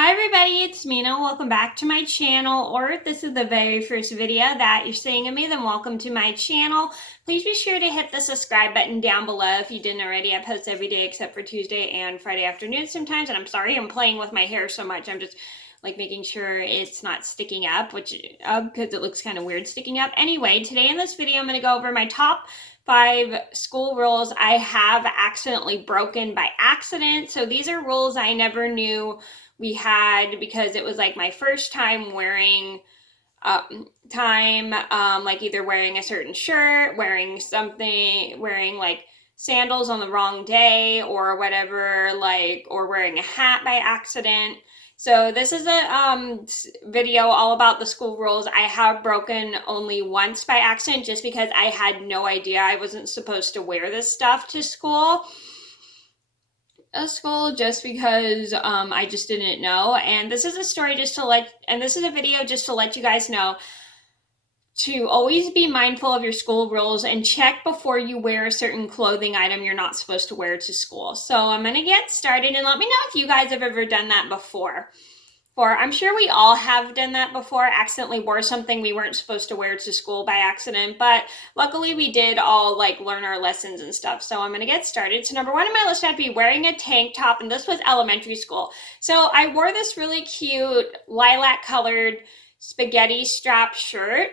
Hi everybody, it's Mena. Welcome back to my channel, or if this is the very first video that you're seeing of me, then welcome to my channel. Please be sure to hit the subscribe button down below if you didn't already. I post every day except for Tuesday and Friday afternoon sometimes, and I'm sorry I'm playing with my hair so much. I'm just like making sure it's not sticking up, which because it looks kind of weird sticking up. Anyway, today in this video I'm going to go over my top 5 school rules I have accidentally broken by accident. So these are rules I never knew we had because it was like my first time wearing like either wearing a certain shirt, wearing something, wearing like sandals on the wrong day or whatever, like, or wearing a hat by accident. So this is a video all about the school rules I have broken only once by accident, just because I had no idea I wasn't supposed to wear this stuff to school just because I just didn't know. And this is a story this is a video just to let you guys know to always be mindful of your school rules and check before you wear a certain clothing item you're not supposed to wear to school. So I'm going to get started, and let me know if you guys have ever done that before. I'm sure we all have done that before, accidentally wore something we weren't supposed to wear to school by accident, but luckily we did all like learn our lessons and stuff. So I'm going to get started. So number 1 on my list had to be wearing a tank top, and this was elementary school. So I wore this really cute lilac colored spaghetti strap shirt,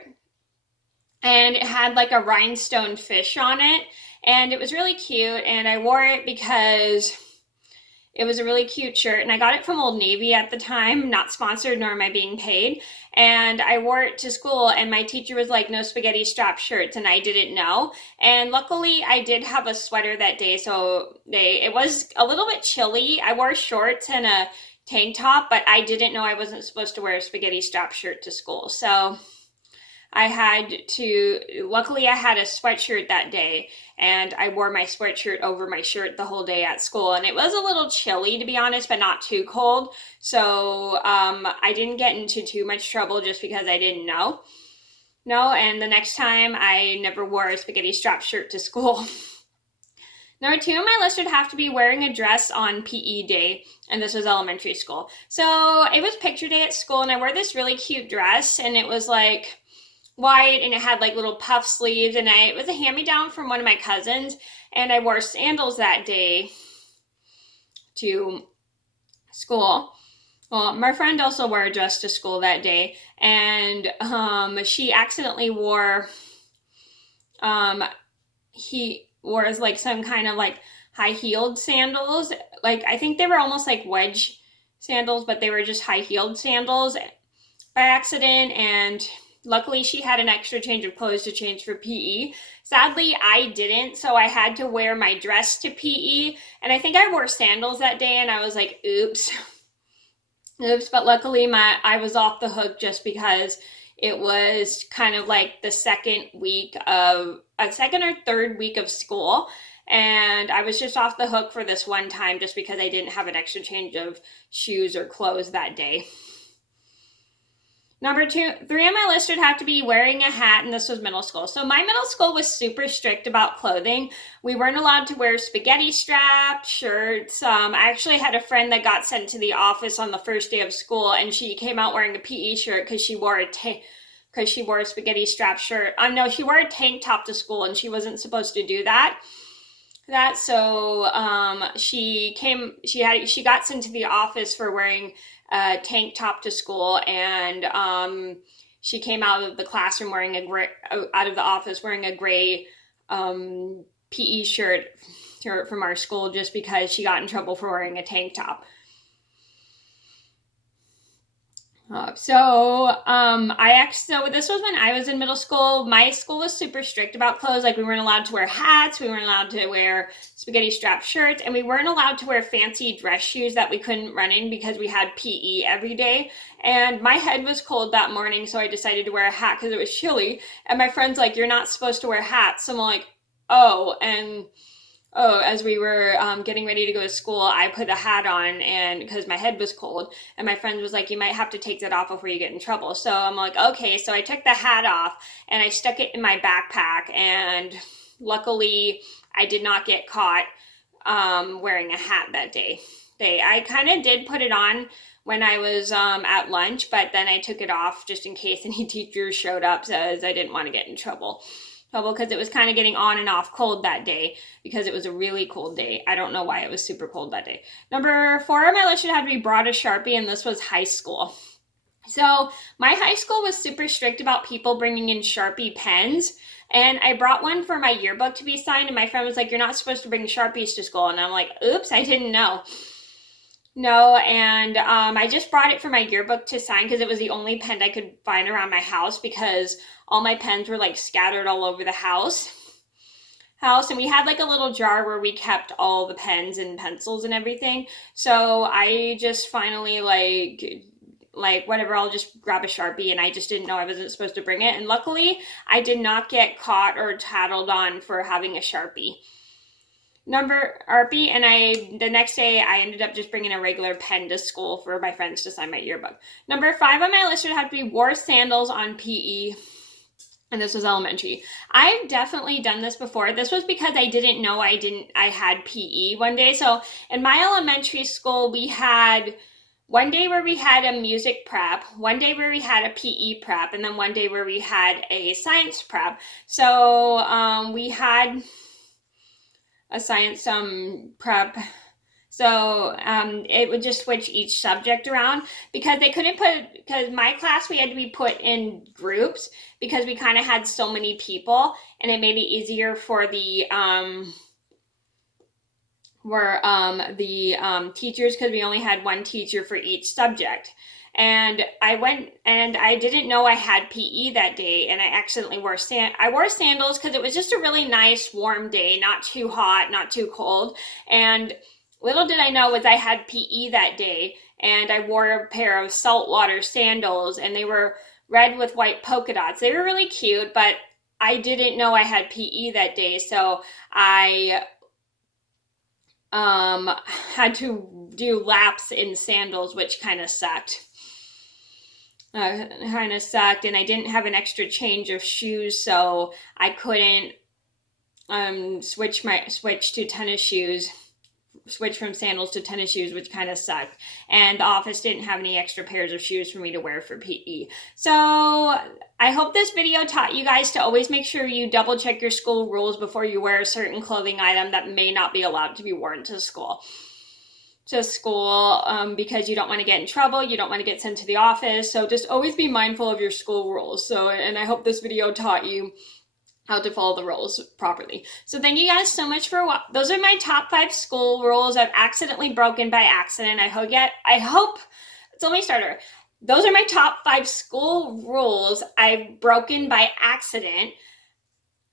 and it had like a rhinestone fish on it, and it was really cute, and I wore it because it was a really cute shirt, and I got it from Old Navy at the time, not sponsored, nor am I being paid. And I wore it to school, and my teacher was like, no spaghetti strap shirts, and I didn't know. And luckily, I did have a sweater that day, so it was a little bit chilly. I wore shorts and a tank top, but I didn't know I wasn't supposed to wear a spaghetti strap shirt to school. So luckily I had a sweatshirt that day, and I wore my sweatshirt over my shirt the whole day at school. And it was a little chilly, to be honest, but not too cold. So I didn't get into too much trouble just because I didn't know. No, and the next time I never wore a spaghetti strap shirt to school. Number 2 on my list would have to be wearing a dress on PE day, and this was elementary school. So it was picture day at school, and I wore this really cute dress, and it was like white, and it had like little puff sleeves, and it was a hand-me-down from one of my cousins, and I wore sandals that day to school. Well, my friend also wore a dress to school that day, and she accidentally wore he wore like some kind of like high-heeled sandals. Like I think they were almost like wedge sandals, but they were just high-heeled sandals by accident, and luckily she had an extra change of clothes to change for PE. Sadly, I didn't, so I had to wear my dress to PE, and I think I wore sandals that day, and I was like, oops. Oops, but luckily I was off the hook just because it was kind of like the second or third week of school, and I was just off the hook for this one time just because I didn't have an extra change of shoes or clothes that day. Number 3 on my list would have to be wearing a hat, and this was middle school. So my middle school was super strict about clothing. We weren't allowed to wear spaghetti strap shirts. I actually had a friend that got sent to the office on the first day of school, and she came out wearing a PE shirt because she wore a spaghetti strap shirt. No, she wore a tank top to school, and she wasn't supposed to do that. So she got sent to the office for wearing a tank top to school, and she came out of the classroom out of the office wearing a gray PE shirt from our school just because she got in trouble for wearing a tank top. So this was when I was in middle school. My school was super strict about clothes. Like we weren't allowed to wear hats, we weren't allowed to wear spaghetti strap shirts, and we weren't allowed to wear fancy dress shoes that we couldn't run in because we had PE every day. And my head was cold that morning, so I decided to wear a hat because it was chilly. And my friend's like, "You're not supposed to wear hats." So I'm like, "Oh," and as we were getting ready to go to school, I put a hat on, and because my head was cold, and my friend was like, "You might have to take that off before you get in trouble." So I'm like, okay. So I took the hat off and I stuck it in my backpack, and luckily I did not get caught wearing a hat that day. day. I kind of did put it on when I was at lunch, but then I took it off just in case any teachers showed up, as I didn't want to get in trouble because it was kind of getting on and off cold that day because it was a really cold day. I don't know why it was super cold that day. Number 4 on my list should have to be brought a Sharpie, and this was high school. So my high school was super strict about people bringing in Sharpie pens, and I brought one for my yearbook to be signed, and my friend was like, "You're not supposed to bring Sharpies to school," and I'm like, "Oops, I didn't know." No, and I just brought it for my yearbook to sign because it was the only pen I could find around my house because all my pens were like scattered all over the house. And we had like a little jar where we kept all the pens and pencils and everything. So I just finally like whatever, I'll just grab a Sharpie, and I just didn't know I wasn't supposed to bring it. And luckily, I did not get caught or tattled on for having a Sharpie. And the next day I ended up just bringing a regular pen to school for my friends to sign my yearbook. Number 5 on my list would have to be wore sandals on PE. And this was elementary. I've definitely done this before. This was because I didn't know I had PE one day. So in my elementary school, we had one day where we had a music prep, one day where we had a PE prep, and then one day where we had a science prep. So we had a science prep. So it would just switch each subject around because because my class, we had to be put in groups because we kind of had so many people, and it made it easier for the teachers because we only had one teacher for each subject. And I went and I didn't know I had PE that day, and I accidentally wore sandals because it was just a really nice warm day, not too hot, not too cold. And little did I know was I had PE that day, and I wore a pair of saltwater sandals, and they were red with white polka dots. They were really cute, but I didn't know I had PE that day, so I had to do laps in sandals, which kind of sucked. And I didn't have an extra change of shoes, so I couldn't switch from sandals to tennis shoes, which kind of sucked. And the office didn't have any extra pairs of shoes for me to wear for PE. So I hope this video taught you guys to always make sure you double check your school rules before you wear a certain clothing item that may not be allowed to be worn to school. Because you don't want to get in trouble, you don't want to get sent to the office. So just always be mindful of your school rules. And I hope this video taught you how to follow the rules properly. So thank you guys so much for those are my top 5 school rules I've accidentally broken by accident. I hope it's only starter. Those are my top 5 school rules I've broken by accident.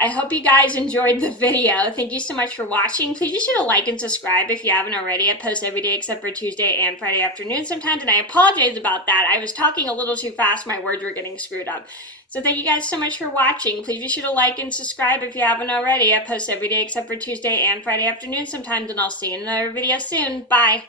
I hope you guys enjoyed the video. Thank you so much for watching. Please be sure to like and subscribe if you haven't already. I post every day except for Tuesday and Friday afternoon sometimes, and I apologize about that. I was talking a little too fast. My words were getting screwed up. So thank you guys so much for watching. Please be sure to like and subscribe if you haven't already. I post every day except for Tuesday and Friday afternoon sometimes, and I'll see you in another video soon. Bye.